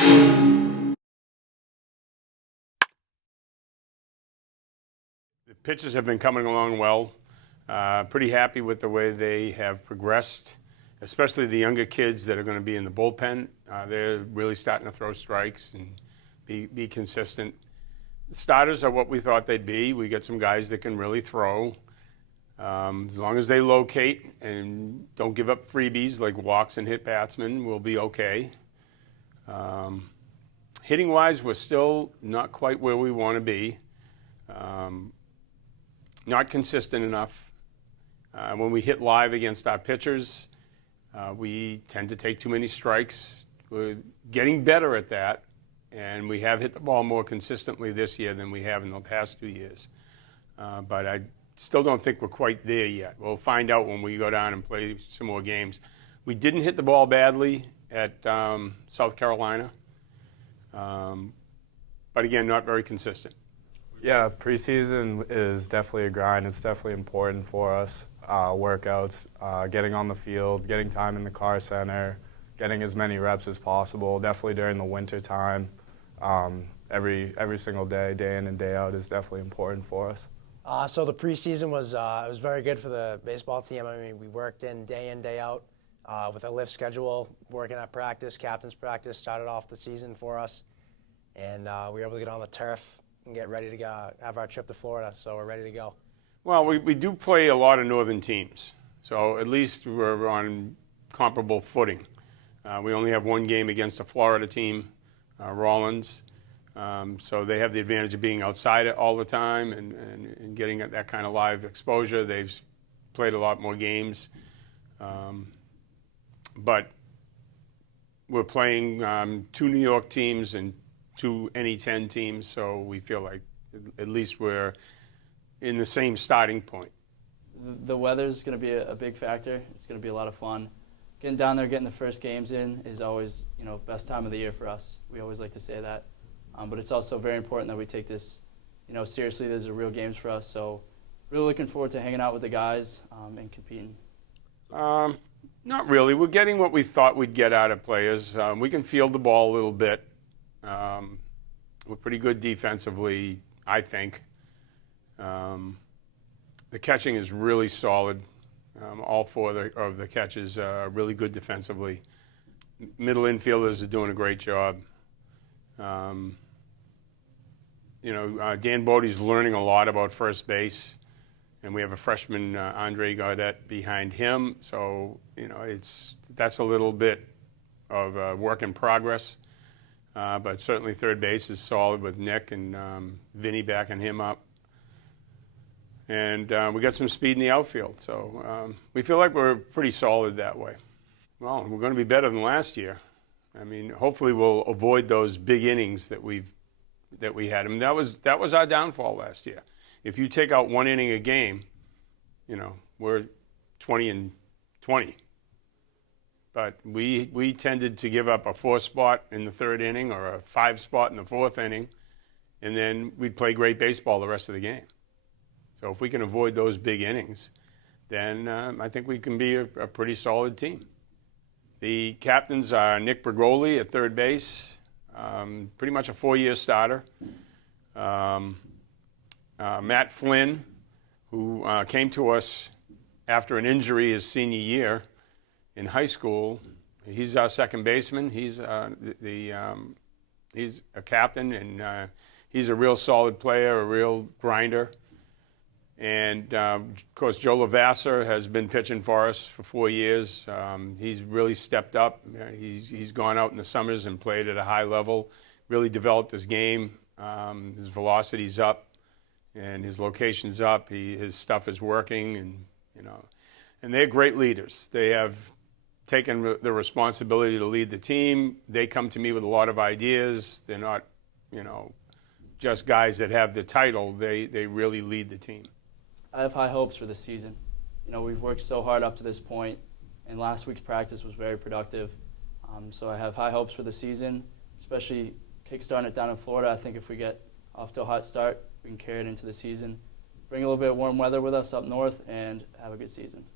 The pitches have been coming along well. Pretty happy with the way they have progressed, especially the younger kids that are going to be in the bullpen. They're really starting to throw strikes and be consistent. The starters are what we thought they'd be. We got some guys that can really throw. As long as they locate and don't give up freebies like walks and hit batsmen, we'll be okay. Hitting-wise, we're still not quite where we want to be. Not consistent enough. When we hit live against our pitchers, we tend to take too many strikes. We're getting better at that, and we have hit the ball more consistently this year than we have in the past 2 years. But I still don't think we're quite there yet. We'll find out when we go down and play some more games. We didn't hit the ball badly at South Carolina, but again, not very consistent. Yeah, preseason is definitely a grind. It's definitely important for us. Workouts, getting on the field, getting time in the car center, getting as many reps as possible. Definitely during the winter time, every single day, day in and day out, is definitely important for us. So the preseason was very good for the baseball team. I mean, we worked in, day out, with a lift schedule, working at practice, captain's practice, started off the season for us, and we were able to get on the turf and get ready to go, have our trip to Florida, so we're ready to go. Well, we do play a lot of northern teams, so at least we're on comparable footing. We only have one game against a Florida team, Rollins, so they have the advantage of being outside all the time and getting that kind of live exposure. They've played a lot more games, but we're playing 2 New York teams and 2 NE10 teams, so we feel like at least we're in the same starting point. The weather's going to be a big factor. It's going to be a lot of fun. Getting down there, getting the first games in is always, best time of the year for us. We always like to say that. But it's also very important that we take this, seriously. These are real games for us. So really looking forward to hanging out with the guys and competing. Not really. We're getting what we thought we'd get out of players. We can field the ball a little bit. We're pretty good defensively, I think. The catching is really solid. All 4 of the catches are really good defensively. Middle infielders are doing a great job. Dan Bodie's learning a lot about first base, and we have a freshman, Andre Gaudette, behind him. So, that's a little bit of a work in progress. But certainly third base is solid with Nick and Vinny backing him up. And we got some speed in the outfield. So we feel like we're pretty solid that way. Well, we're going to be better than last year. I mean, hopefully we'll avoid those big innings that we had. I mean, that was our downfall last year. If you take out 1 inning a game, we're 20-20. But we tended to give up a 4 spot in the 3rd inning or a 5 spot in the 4th inning, and then we'd play great baseball the rest of the game. So if we can avoid those big innings, then I think we can be a pretty solid team. The captains are Nick Bragole at third base, pretty much a 4-year starter. Matt Flynn, who came to us after an injury his senior year in high school. He's our second baseman. He's he's a captain, and he's a real solid player, a real grinder. And, of course, Joe Levasseur has been pitching for us for 4 years. He's really stepped up. He's gone out in the summers and played at a high level, really developed his game. His velocity's up, and his location's up. His stuff is working, and they're great leaders. They have taken the responsibility to lead the team. They come to me with a lot of ideas. They're not, just guys that have the title. They really lead the team. I have high hopes for this season. We've worked so hard up to this point, and last week's practice was very productive. So I have high hopes for the season, especially kickstarting it down in Florida. I think if we get off to a hot start, we can carry it into the season, bring a little bit of warm weather with us up north, and have a good season.